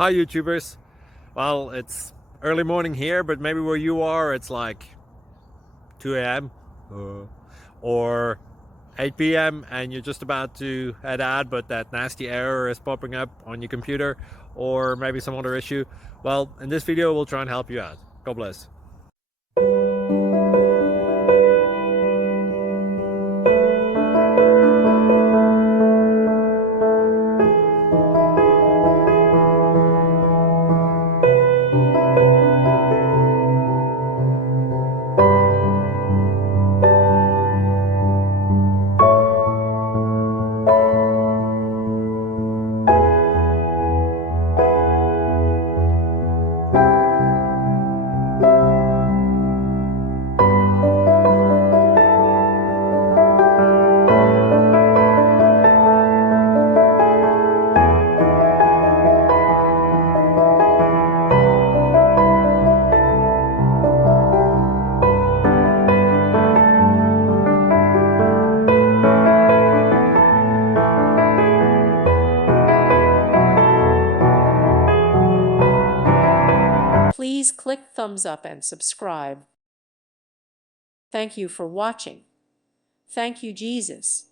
Hi YouTubers. Well, it's early morning here, but maybe where you are it's like 2 a.m. or 8 p.m. and you're just about to head out, but that nasty error is popping up on your computer, or maybe some other issue. Well, in this video we'll try and help you out. God bless. Please click thumbs up and subscribe. Thank you for watching. Thank you, Jesus.